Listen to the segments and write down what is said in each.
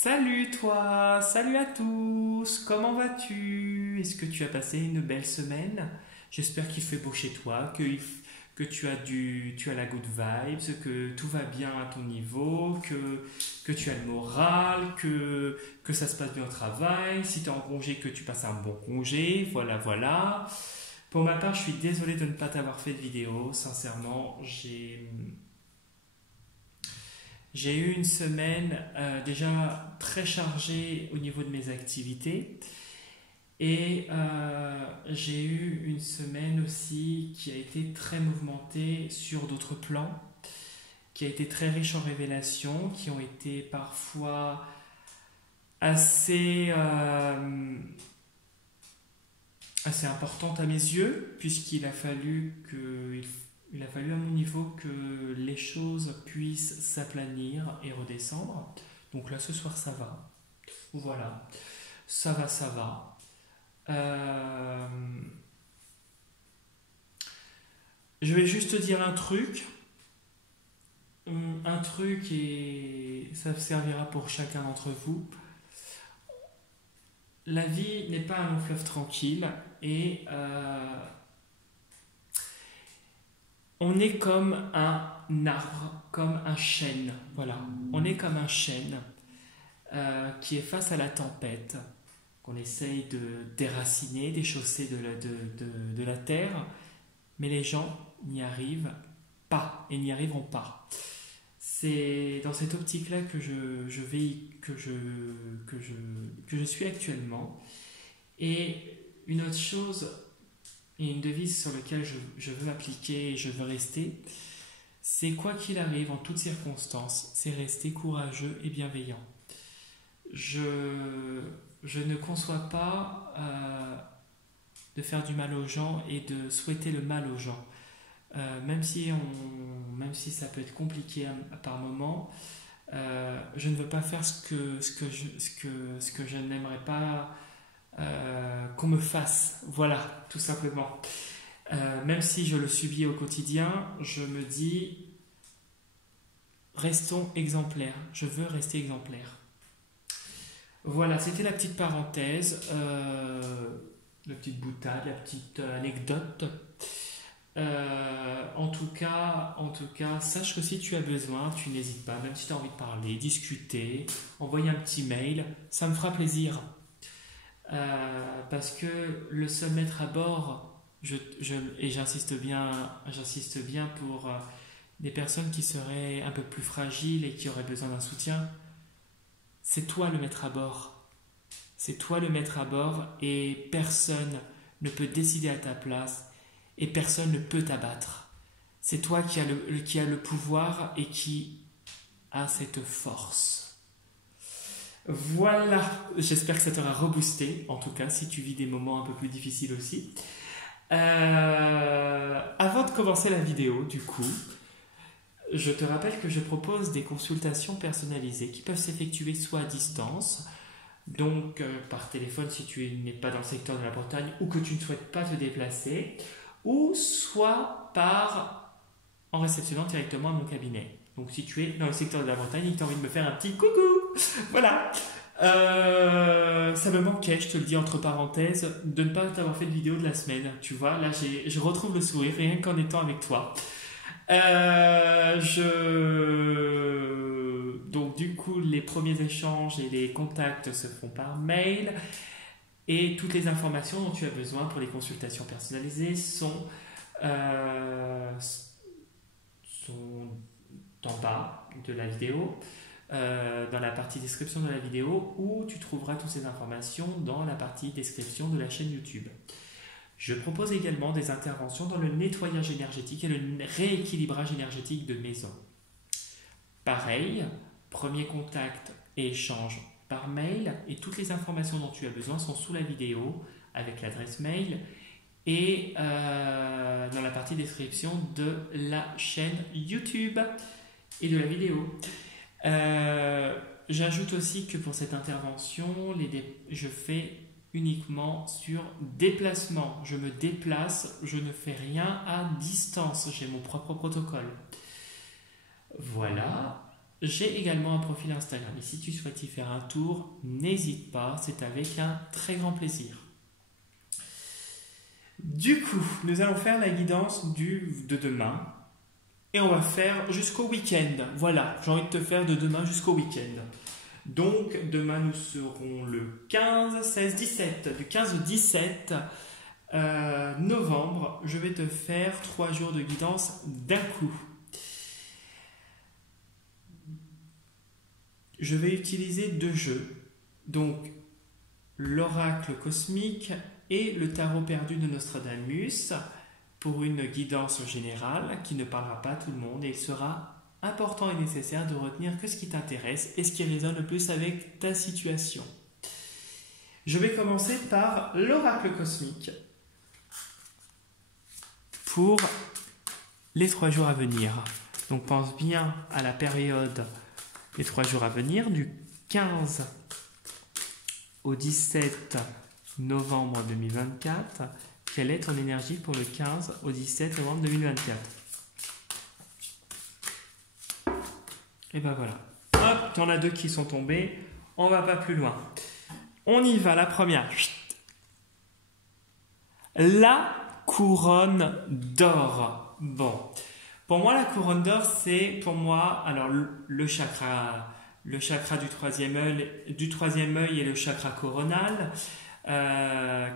Salut toi, salut à tous, comment vas-tu? Est-ce que tu as passé une belle semaine? J'espère qu'il fait beau chez toi, que tu as la good vibes, que tout va bien à ton niveau, que tu as le moral, que ça se passe bien au travail, si tu es en congé, que tu passes un bon congé, voilà, voilà. Pour ma part, je suis désolé de ne pas t'avoir fait de vidéo, sincèrement, j'ai eu une semaine déjà très chargée au niveau de mes activités et j'ai eu une semaine aussi qui a été très mouvementée sur d'autres plans, qui a été très riche en révélations, qui ont été parfois assez, assez importantes à mes yeux, puisqu'il a fallu il a fallu à mon niveau que les choses puissent s'aplanir et redescendre. Donc là, ce soir, ça va. Voilà, ça va, ça va. Euh, je vais juste te dire un truc et ça servira pour chacun d'entre vous. La vie n'est pas un long fleuve tranquille et on est comme un arbre, comme un chêne. Voilà, on est comme un chêne qui est face à la tempête, qu'on essaye de déraciner, déchausser de la terre, mais les gens n'y arrivent pas et n'y arriveront pas. C'est dans cette optique-là que je suis actuellement. Et une autre chose, et une devise sur laquelle je veux m'appliquer et je veux rester, c'est quoi qu'il arrive en toutes circonstances, c'est rester courageux et bienveillant. Je, je ne conçois pas de faire du mal aux gens et de souhaiter le mal aux gens. Même si ça peut être compliqué par moment, je ne veux pas faire ce que je n'aimerais pas qu'on me fasse. Voilà, tout simplement. Même si je le subis au quotidien, je me dis, restons exemplaires. Je veux rester exemplaire. Voilà, c'était la petite parenthèse, la petite boutade, la petite anecdote. En tout cas, sache que si tu as besoin, tu n'hésites pas, même si tu as envie de parler, discuter, envoyer un petit mail, ça me fera plaisir. Parce que le seul maître à bord, et j'insiste bien pour des personnes qui seraient un peu plus fragiles et qui auraient besoin d'un soutien, c'est toi le maître à bord. C'est toi le maître à bord et personne ne peut décider à ta place et personne ne peut t'abattre. C'est toi qui as le pouvoir et qui a cette force. Voilà, j'espère que ça t'aura reboosté, en tout cas, si tu vis des moments un peu plus difficiles aussi. Avant de commencer la vidéo, du coup, je te rappelle que je propose des consultations personnalisées qui peuvent s'effectuer soit à distance, donc par téléphone si tu n'es pas dans le secteur de la Bretagne ou que tu ne souhaites pas te déplacer, ou soit en réceptionnant directement à mon cabinet. Donc si tu es dans le secteur de la Bretagne et que tu as envie de me faire un petit coucou, voilà. Ça me manquait, je te le dis entre parenthèses, de ne pas t'avoir fait de vidéo de la semaine. Tu vois, là je retrouve le sourire rien qu'en étant avec toi. Donc du coup, les premiers échanges et les contacts se font par mail et toutes les informations dont tu as besoin pour les consultations personnalisées sont en bas de la vidéo, dans la partie description de la vidéo, où tu trouveras toutes ces informations dans la partie description de la chaîne YouTube. Je propose également des interventions dans le nettoyage énergétique et le rééquilibrage énergétique de maison. Pareil, premier contact et échange par mail et toutes les informations dont tu as besoin sont sous la vidéo avec l'adresse mail et dans la partie description de la chaîne YouTube et de la vidéo. J'ajoute aussi que pour cette intervention, je fais uniquement sur déplacement. Je me déplace, je ne fais rien à distance. J'ai mon propre protocole. Voilà. j'ai également un profil Instagram. Et si tu souhaites y faire un tour, n'hésite pas, c'est avec un très grand plaisir. Du coup, nous allons faire la guidance de demain. Et on va faire jusqu'au week-end. Voilà, j'ai envie de te faire de demain jusqu'au week-end. Donc, demain, nous serons le 15, 16, 17. Du 15 au 17 novembre, je vais te faire 3 jours de guidance d'un coup. Je vais utiliser 2 jeux. Donc, l'oracle cosmique et le tarot perdu de Nostradamus pour une guidance générale qui ne parlera pas à tout le monde et il sera important et nécessaire de retenir que ce qui t'intéresse et ce qui résonne le plus avec ta situation. Je vais commencer par l'oracle cosmique pour les 3 jours à venir. Donc pense bien à la période des 3 jours à venir, du 15 au 17 novembre 2024. Quelle est ton énergie pour le 15 au 17 novembre 2024? Et ben voilà. Hop, tu en as 2 qui sont tombés. On va pas plus loin. On y va, la première. La couronne d'or. Bon. Pour moi, la couronne d'or, c'est pour moi, alors le chakra du troisième œil et le chakra coronal.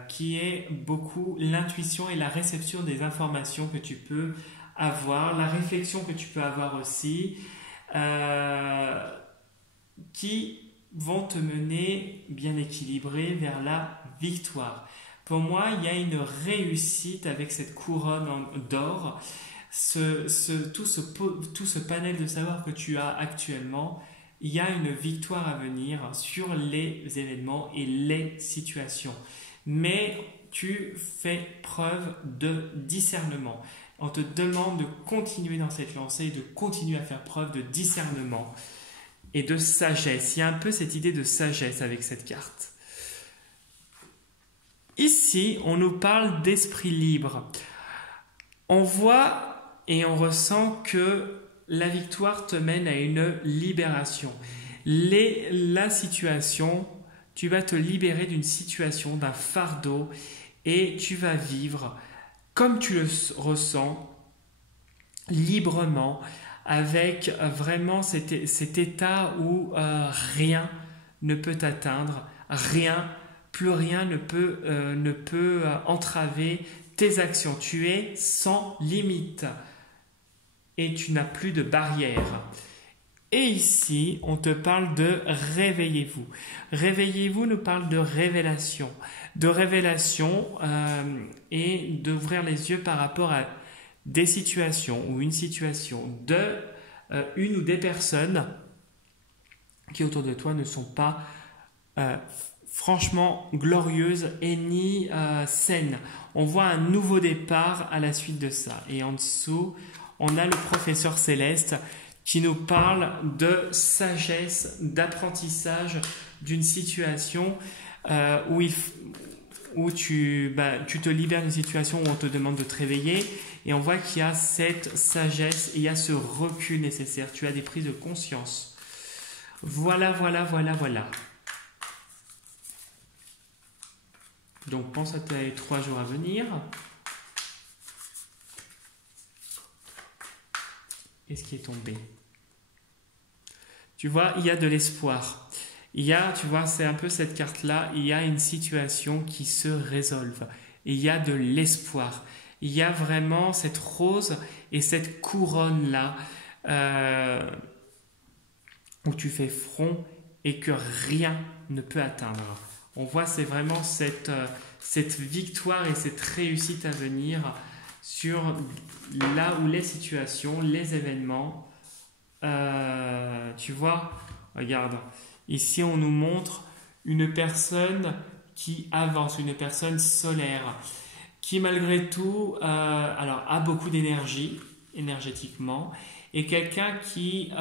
Qui est beaucoup l'intuition et la réception des informations que tu peux avoir, la réflexion que tu peux avoir aussi, qui vont te mener bien équilibré vers la victoire. Pour moi, il y a une réussite avec cette couronne d'or, tout ce panel de savoir que tu as actuellement. Il y a une victoire à venir sur les événements et les situations. Mais tu fais preuve de discernement. On te demande de continuer dans cette lancée, de continuer à faire preuve de discernement et de sagesse. Il y a un peu cette idée de sagesse avec cette carte. Ici, on nous parle d'esprit libre. On voit et on ressent que la victoire te mène à une libération. La situation, tu vas te libérer d'une situation, d'un fardeau et tu vas vivre comme tu le ressens, librement, avec vraiment cet état où rien ne peut t'atteindre, plus rien ne peut entraver tes actions. Tu es sans limite. Et tu n'as plus de barrière. Et ici, on te parle de réveillez-vous. Réveillez-vous nous parle de révélation. De révélation et d'ouvrir les yeux par rapport à des situations ou une situation de une ou des personnes qui autour de toi ne sont pas franchement glorieuses et ni saines. On voit un nouveau départ à la suite de ça. Et en dessous, on a le professeur céleste qui nous parle de sagesse, d'apprentissage d'une situation où tu te libères d'une situation où on te demande de te réveiller et on voit qu'il y a cette sagesse, il y a ce recul nécessaire, tu as des prises de conscience. Voilà. Donc pense à tes 3 jours à venir. Qu'est-ce qui est tombé? Tu vois, il y a de l'espoir. Tu vois, c'est un peu cette carte-là, il y a une situation qui se résolve. Il y a de l'espoir. Il y a vraiment cette rose et cette couronne-là où tu fais front et que rien ne peut atteindre. On voit, c'est vraiment cette victoire et cette réussite à venir sur là où les situations, les événements, tu vois, regarde, ici on nous montre une personne qui avance, une personne solaire, qui malgré tout a beaucoup d'énergie, énergétiquement, et quelqu'un qui,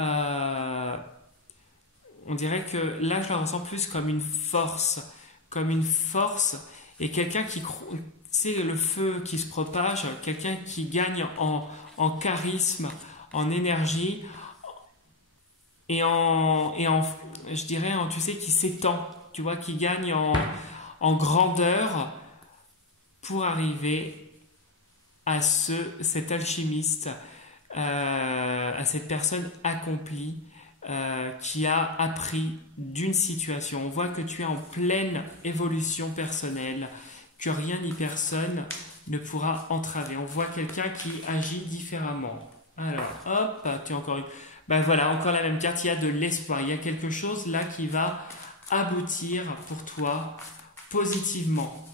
on dirait que là je la ressens plus comme une force, et quelqu'un qui... C'est le feu qui se propage, quelqu'un qui gagne en charisme, en énergie je dirais, tu sais, qui s'étend, tu vois, qui gagne en grandeur pour arriver à cet alchimiste, à cette personne accomplie qui a appris d'une situation. On voit que tu es en pleine évolution personnelle, que rien ni personne ne pourra entraver. On voit quelqu'un qui agit différemment. Alors, hop, tu as encore une... Ben voilà, encore la même carte, il y a de l'espoir. Il y a quelque chose là qui va aboutir pour toi positivement.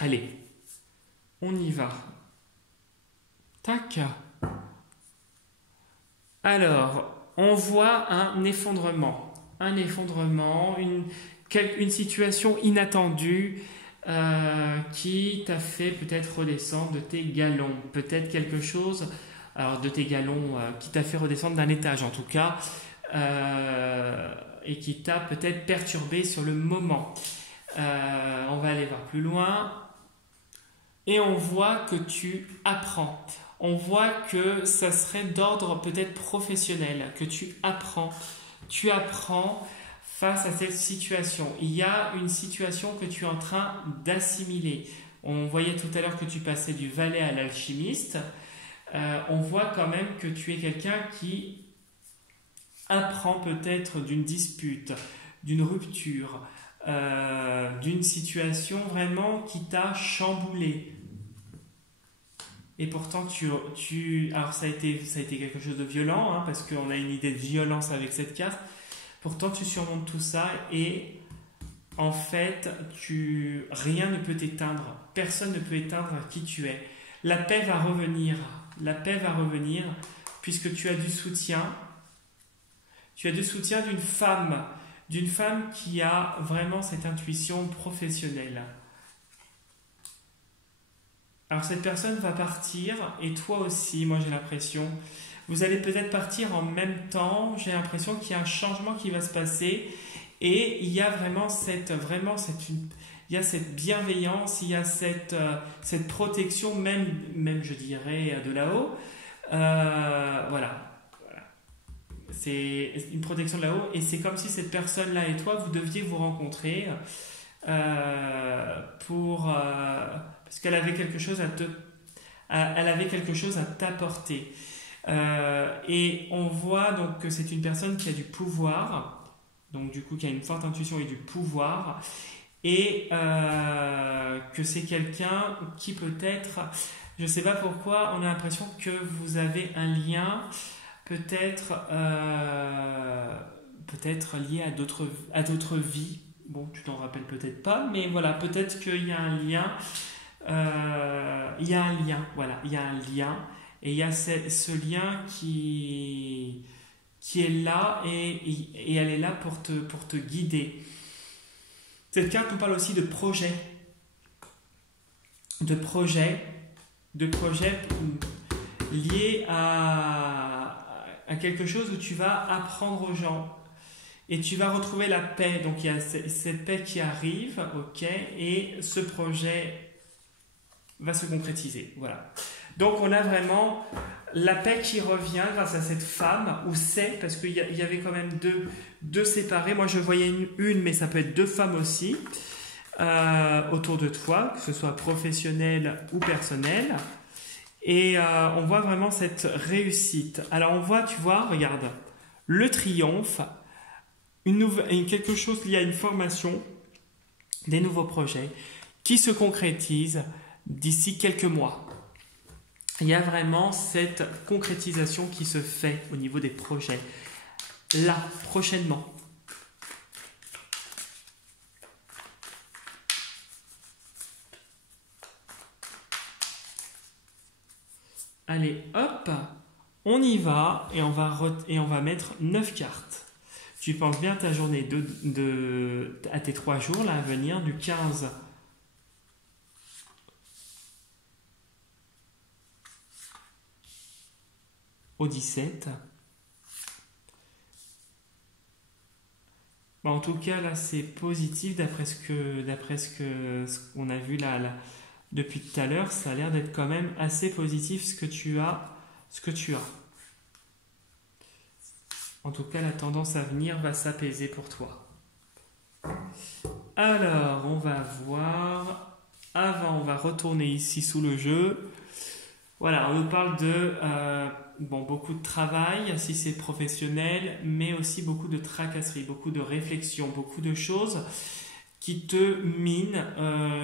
Allez, on y va. Tac. Alors, on voit un effondrement. Un effondrement, une situation inattendue qui t'a fait peut-être redescendre de tes galons. Peut-être quelque chose, alors de tes galons, qui t'a fait redescendre d'un étage en tout cas, et qui t'a peut-être perturbé sur le moment. On va aller voir plus loin. Et on voit que tu apprends. On voit que ça serait d'ordre peut-être professionnel, que tu apprends. Tu apprends face à cette situation. Il y a une situation que tu es en train d'assimiler. On voyait tout à l'heure que tu passais du valet à l'alchimiste. On voit quand même que tu es quelqu'un qui apprend peut-être d'une dispute, d'une rupture, d'une situation vraiment qui t'a chamboulé. Et pourtant, alors ça a été quelque chose de violent, hein, parce qu'on a une idée de violence avec cette carte. Pourtant, tu surmontes tout ça et en fait, rien ne peut t'éteindre. Personne ne peut éteindre qui tu es. La paix va revenir. La paix va revenir puisque tu as du soutien. Tu as du soutien d'une femme qui a vraiment cette intuition professionnelle. Alors cette personne va partir et toi aussi, moi j'ai l'impression. Vous allez peut-être partir en même temps. J'ai l'impression qu'il y a un changement qui va se passer et il y a vraiment il y a cette bienveillance, il y a cette protection même je dirais de là-haut. Voilà. C'est une protection de là-haut et c'est comme si cette personne-là et toi, vous deviez vous rencontrer parce qu'elle avait quelque chose elle avait quelque chose à t'apporter. Et on voit donc que c'est une personne qui a du pouvoir, donc du coup qui a une forte intuition et du pouvoir, et que c'est quelqu'un qui peut-être, je ne sais pas pourquoi, on a l'impression que vous avez un lien peut-être lié à d'autres vies. Bon, tu t'en rappelles peut-être pas, mais voilà, peut-être qu'il y a un lien. Il y a un lien, voilà, il y a un lien. Et il y a ce lien qui est là et elle est là pour te guider. Cette carte nous parle aussi de projet. De projet lié à quelque chose où tu vas apprendre aux gens et tu vas retrouver la paix. Donc il y a cette paix qui arrive, ok, et ce projet va se concrétiser. Voilà. Donc on a vraiment la paix qui revient grâce à cette femme, ou parce qu'il y avait quand même deux séparés. Moi je voyais une, mais ça peut être deux femmes aussi autour de toi, que ce soit professionnel ou personnel. Et on voit vraiment cette réussite. Alors on voit, tu vois, regarde, le triomphe, quelque chose lié à une formation, des nouveaux projets qui se concrétisent d'ici quelques mois. Il y a vraiment cette concrétisation qui se fait au niveau des projets. Là, prochainement. Allez, hop, on y va et on va mettre 9 cartes. Tu penses bien à ta journée à tes 3 jours là, à venir, du 15 au 17. Bah, en tout cas, là, c'est positif ce qu'on a vu là, depuis tout à l'heure. Ça a l'air d'être quand même assez positif ce que tu as. En tout cas, la tendance à venir va s'apaiser pour toi. Alors, on va voir. Avant, on va retourner ici sous le jeu. Voilà, on nous parle de beaucoup de travail, si c'est professionnel, mais aussi beaucoup de tracasseries, beaucoup de réflexions, beaucoup de choses qui te minent,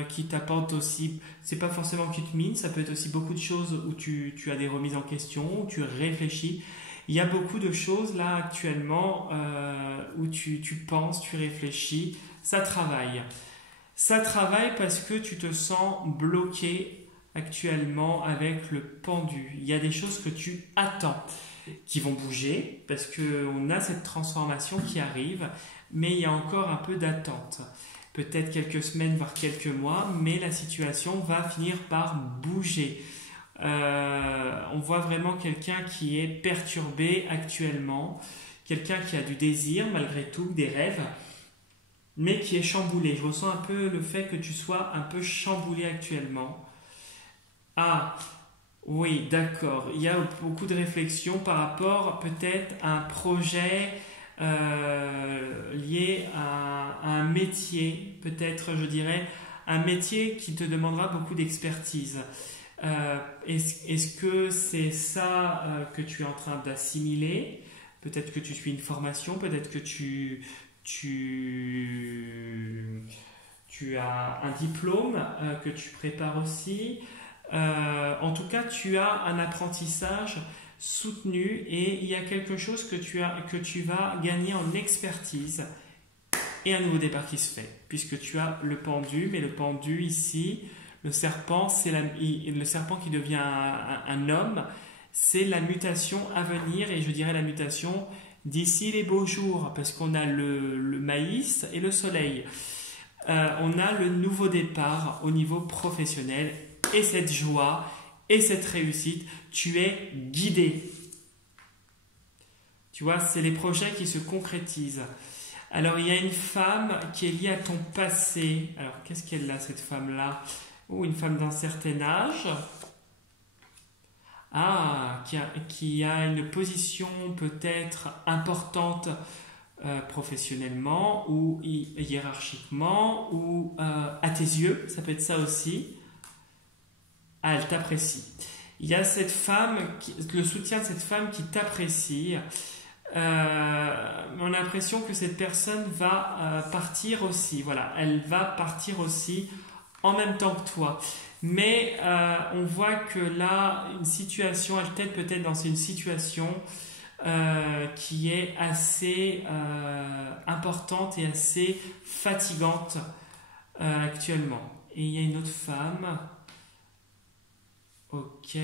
qui t'apportent aussi. C'est pas forcément qui te minent, ça peut être aussi beaucoup de choses où tu as des remises en question, où tu réfléchis. Il y a beaucoup de choses là actuellement où tu penses, tu réfléchis, ça travaille. Ça travaille parce que tu te sens bloqué actuellement avec le pendu. Il y a des choses que tu attends qui vont bouger parce qu'on a cette transformation qui arrive, mais il y a encore un peu d'attente. Peut-être quelques semaines, voire quelques mois, mais la situation va finir par bouger. On voit vraiment quelqu'un qui est perturbé actuellement, quelqu'un qui a du désir malgré tout, des rêves, mais qui est chamboulé. Je ressens un peu le fait que tu sois un peu chamboulé actuellement. Ah, oui, d'accord. Il y a beaucoup de réflexions par rapport peut-être à un projet lié à un métier, peut-être, je dirais, un métier qui te demandera beaucoup d'expertise. Est-ce que c'est ça que tu es en train d'assimiler? Peut-être que tu suis une formation, peut-être que tu as un diplôme que tu prépares aussi. En tout cas, tu as un apprentissage soutenu et il y a quelque chose que tu vas gagner en expertise et un nouveau départ qui se fait, puisque tu as le pendu, mais le pendu ici, le serpent, le serpent qui devient un homme, c'est la mutation à venir, et je dirais la mutation d'ici les beaux jours, parce qu'on a le maïs et le soleil. On a le nouveau départ au niveau professionnel, et cette joie, et cette réussite, tu es guidé. Tu vois, c'est les projets qui se concrétisent. Alors, il y a une femme qui est liée à ton passé. Alors, qu'est-ce qu'elle a, cette femme-là? Une femme d'un certain âge. Ah, qui a une position peut-être importante professionnellement ou hiérarchiquement ou à tes yeux, ça peut être ça aussi. Ah, elle t'apprécie. Il y a cette femme, le soutien de cette femme qui t'apprécie. On a l'impression que cette personne va partir aussi. Voilà, elle va partir aussi en même temps que toi. Mais on voit que là, une situation, elle t'aide peut-être dans une situation qui est assez importante et assez fatigante actuellement. Et il y a une autre femme. Ok.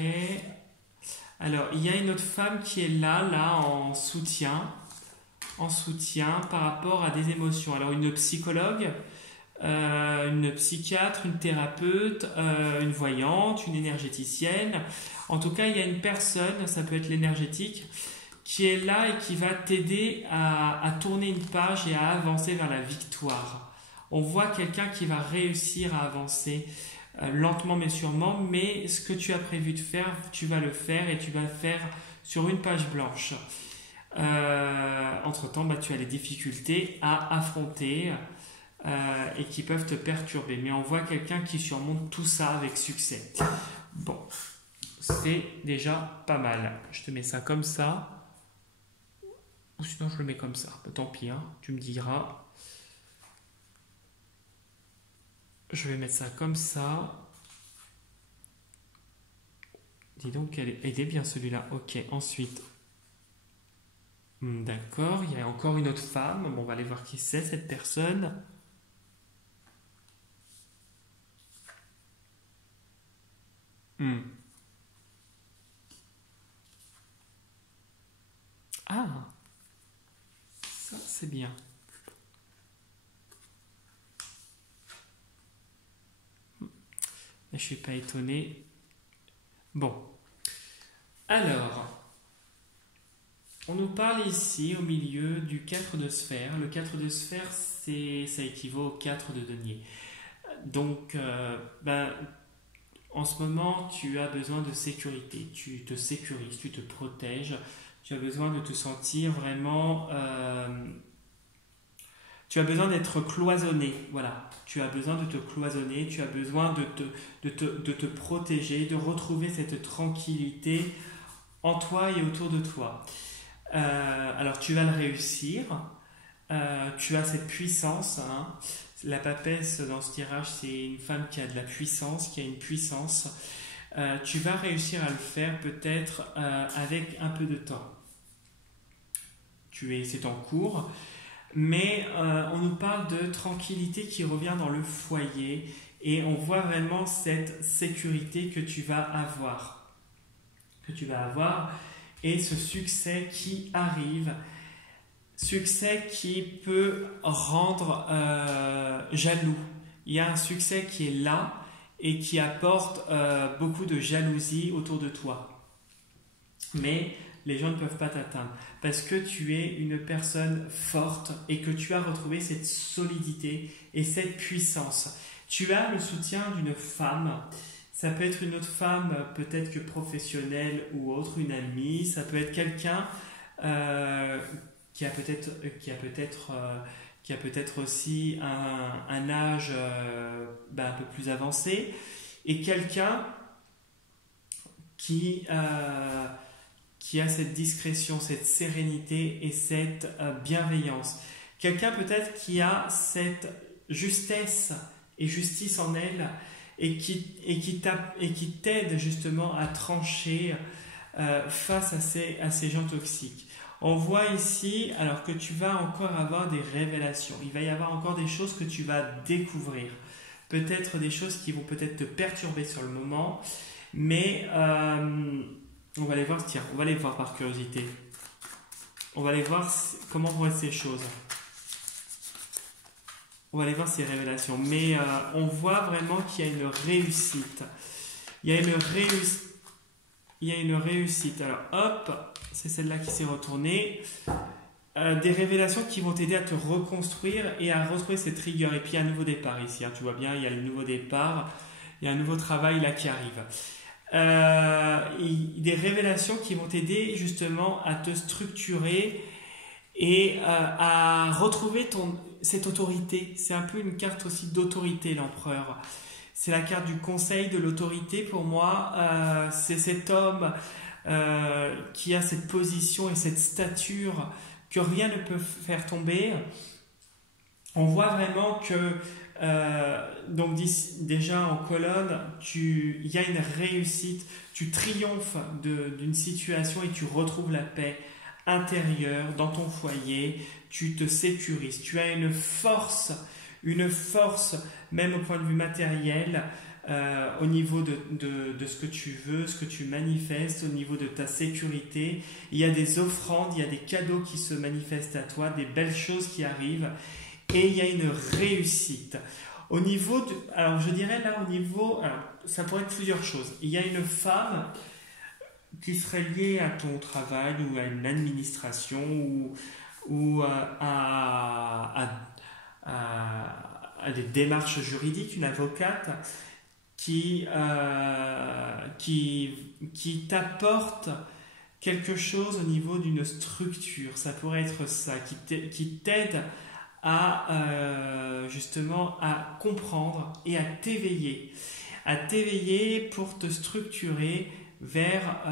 Alors, il y a une autre femme qui est là en soutien par rapport à des émotions. Alors, une psychologue, une psychiatre, une thérapeute, une voyante, une énergéticienne. En tout cas, il y a une personne, ça peut être l'énergétique, qui est là et qui va t'aider à tourner une page et à avancer vers la victoire. On voit quelqu'un qui va réussir à avancer lentement mais sûrement, mais ce que tu as prévu de faire, tu vas le faire et tu vas le faire sur une page blanche. Entre-temps, tu as les difficultés à affronter et qui peuvent te perturber. Mais on voit quelqu'un qui surmonte tout ça avec succès. Bon, c'est déjà pas mal. Je te mets ça comme ça. Ou sinon, je le mets comme ça. Tant pis, hein, tu me diras. Je vais mettre ça comme ça. Dis donc, elle est bien celui-là. Ok, ensuite. D'accord, il y a encore une autre femme. Bon, on va aller voir qui c'est cette personne. Ah, ça c'est bien. Je suis pas étonné. Bon, alors, On nous parle ici au milieu du 4 de sphère. Le 4 de sphère, ça équivaut au 4 de denier. Donc, en ce moment, tu as besoin de sécurité. Tu te sécurises, tu te protèges. Tu as besoin de te sentir vraiment... tu as besoin d'être cloisonné. Voilà. Tu as besoin de te cloisonner. Tu as besoin de te protéger, de retrouver cette tranquillité en toi et autour de toi. Alors tu vas le réussir, tu as cette puissance, hein. La papesse dans ce tirage, c'est une femme qui a de la puissance, qui a une puissance. Tu vas réussir à le faire peut-être avec un peu de temps. C'est en cours, mais on nous parle de tranquillité qui revient dans le foyer et on voit vraiment cette sécurité que tu vas avoir. Et ce succès qui arrive, succès qui peut rendre jaloux. Il y a un succès qui est là et qui apporte beaucoup de jalousie autour de toi. Mais les gens ne peuvent pas t'atteindre parce que tu es une personne forte et que tu as retrouvé cette solidité et cette puissance. Tu as le soutien d'une femme. Ça peut être une autre femme, peut-être que professionnelle ou autre, une amie. Ça peut être quelqu'un qui a peut-être aussi un âge un peu plus avancé et quelqu'un qui a cette discrétion, cette sérénité et cette bienveillance. Quelqu'un peut-être qui a cette justesse et justice en elle et qui t'aide justement à trancher face à ces gens toxiques. On voit ici, alors que tu vas encore avoir des révélations, il va y avoir encore des choses que tu vas découvrir, peut-être des choses qui vont peut-être te perturber sur le moment, mais on va les voir, tiens, on va les voir par curiosité. On va aller voir comment vont être ces choses. On va aller voir ces révélations. Mais on voit vraiment qu'il y a une réussite. Il y a une réussite. Alors, hop, c'est celle-là qui s'est retournée. Des révélations qui vont t'aider à te reconstruire et à retrouver cette rigueur. Et puis, il y a un nouveau départ ici. Hein, tu vois bien, il y a le nouveau départ. Il y a un nouveau travail là qui arrive. Des révélations qui vont t'aider justement à te structurer et à retrouver cette autorité. C'est un peu une carte aussi d'autorité, l'empereur. C'est la carte du conseil, de l'autorité pour moi. C'est cet homme qui a cette position et cette stature que rien ne peut faire tomber. On voit vraiment que donc déjà en colonne, il y a une réussite, tu triomphes d'une situation et tu retrouves la paix intérieure dans ton foyer, tu te sécurises, tu as une force même au point de vue matériel, au niveau de ce que tu veux, ce que tu manifestes, au niveau de ta sécurité. Il y a des offrandes, il y a des cadeaux qui se manifestent à toi, des belles choses qui arrivent. Et il y a une réussite. Au niveau alors je dirais là ça pourrait être plusieurs choses. Il y a une femme qui serait liée à ton travail ou à une administration ou à des démarches juridiques, une avocate qui t'apporte quelque chose au niveau d'une structure. Ça pourrait être ça, qui t'aide justement à comprendre et à t'éveiller pour te structurer vers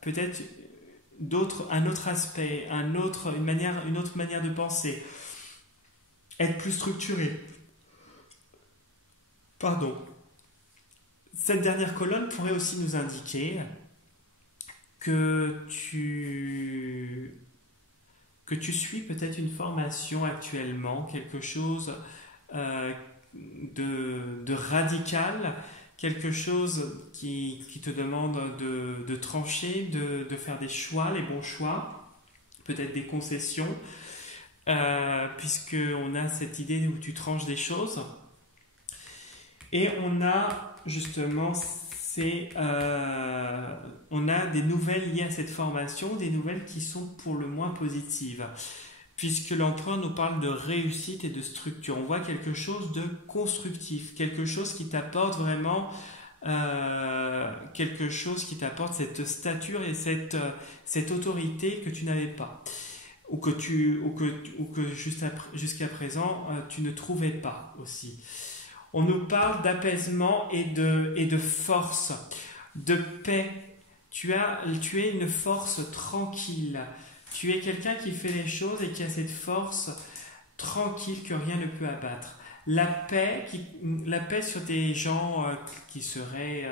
peut-être un autre aspect, une autre manière de penser, être plus structuré. Pardon. Cette dernière colonne pourrait aussi nous indiquer que tu suis peut-être une formation actuellement, quelque chose de radical, quelque chose qui te demande de trancher, de faire des choix, les bons choix, peut-être des concessions, puisqu'on a cette idée où tu tranches des choses. Et on a justement on a des nouvelles liées à cette formation, des nouvelles qui sont pour le moins positives, puisque l'empereur nous parle de réussite et de structure. On voit quelque chose de constructif, quelque chose qui t'apporte vraiment quelque chose qui t'apporte cette stature et cette autorité que tu n'avais pas, ou que jusqu'à présent tu ne trouvais pas aussi. On nous parle d'apaisement et de force, de paix. Tu es une force tranquille. Tu es quelqu'un qui fait les choses et qui a cette force tranquille que rien ne peut abattre. La paix sur des gens qui seraient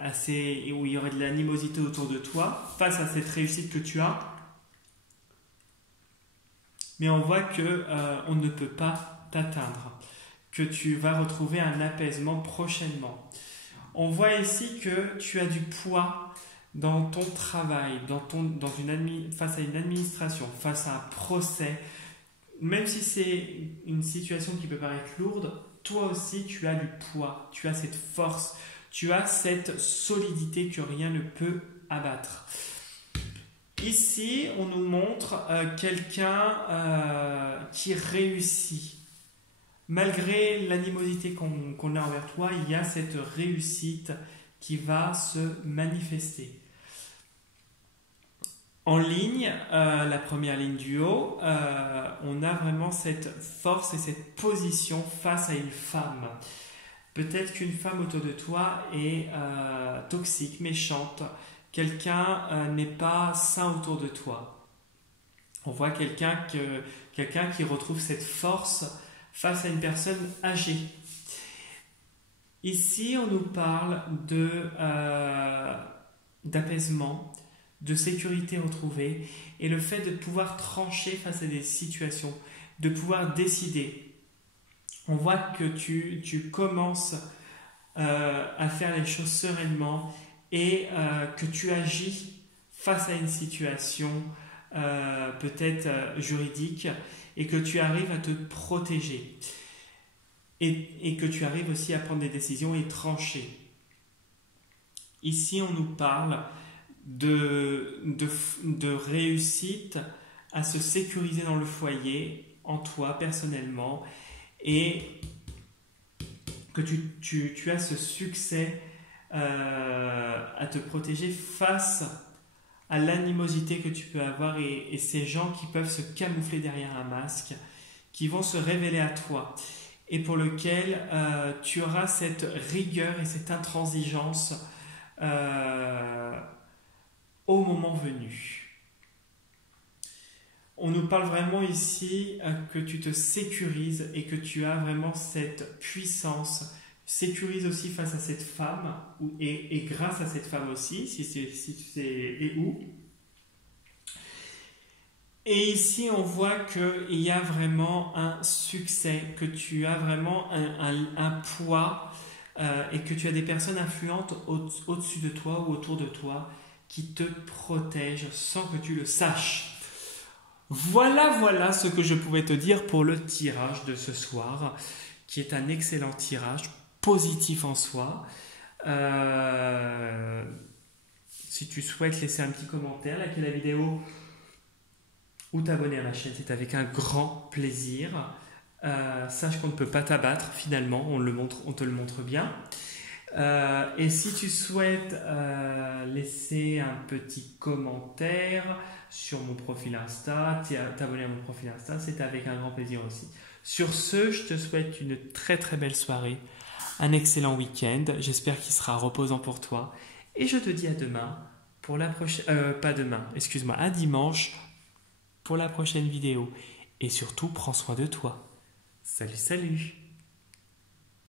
assez, où il y aurait de l'animosité autour de toi face à cette réussite que tu as. Mais on voit que on ne peut pas t'atteindre, que tu vas retrouver un apaisement prochainement. On voit ici que tu as du poids dans ton travail, face à une administration, face à un procès. Même si c'est une situation qui peut paraître lourde, toi aussi tu as du poids, tu as cette force, tu as cette solidité que rien ne peut abattre. Ici, on nous montre quelqu'un qui réussit. Malgré l'animosité qu'on a envers toi, il y a cette réussite qui va se manifester. En ligne, la première ligne du haut, on a vraiment cette force et cette position face à une femme. Peut-être qu'une femme autour de toi est toxique, méchante. Quelqu'un n'est pas sain autour de toi. On voit quelqu'un qui retrouve cette force face à une personne âgée. Ici, on nous parle d'apaisement, de sécurité retrouvée et le fait de pouvoir trancher face à des situations, de pouvoir décider. On voit que tu commences à faire les choses sereinement et que tu agis face à une situation peut-être juridique et que tu arrives à te protéger et que tu arrives aussi à prendre des décisions et trancher. Ici, on nous parle de réussite à se sécuriser dans le foyer, en toi personnellement, et que tu as ce succès à te protéger face à l'animosité que tu peux avoir et ces gens qui peuvent se camoufler derrière un masque, qui vont se révéler à toi et pour lequel tu auras cette rigueur et cette intransigeance au moment venu. On nous parle vraiment ici que tu te sécurises et que tu as vraiment cette puissance. Sécurise aussi face à cette femme et grâce à cette femme aussi, si tu sais et où. Et ici, on voit qu'il y a vraiment un succès, que tu as vraiment un poids et que tu as des personnes influentes au-dessus de toi ou autour de toi qui te protègent sans que tu le saches. Voilà ce que je pouvais te dire pour le tirage de ce soir, qui est un excellent tirage, positif en soi. Si tu souhaites laisser un petit commentaire, liker la vidéo ou t'abonner à ma chaîne, c'est avec un grand plaisir. Sache qu'on ne peut pas t'abattre finalement, on te le montre bien. Et si tu souhaites laisser un petit commentaire sur mon profil Insta, t'abonner à mon profil Insta, c'est avec un grand plaisir aussi. Sur ce, je te souhaite une très très belle soirée, un excellent week-end, j'espère qu'il sera reposant pour toi. Et je te dis à demain pour la prochaine... à dimanche pour la prochaine vidéo. Et surtout, prends soin de toi. Salut, salut!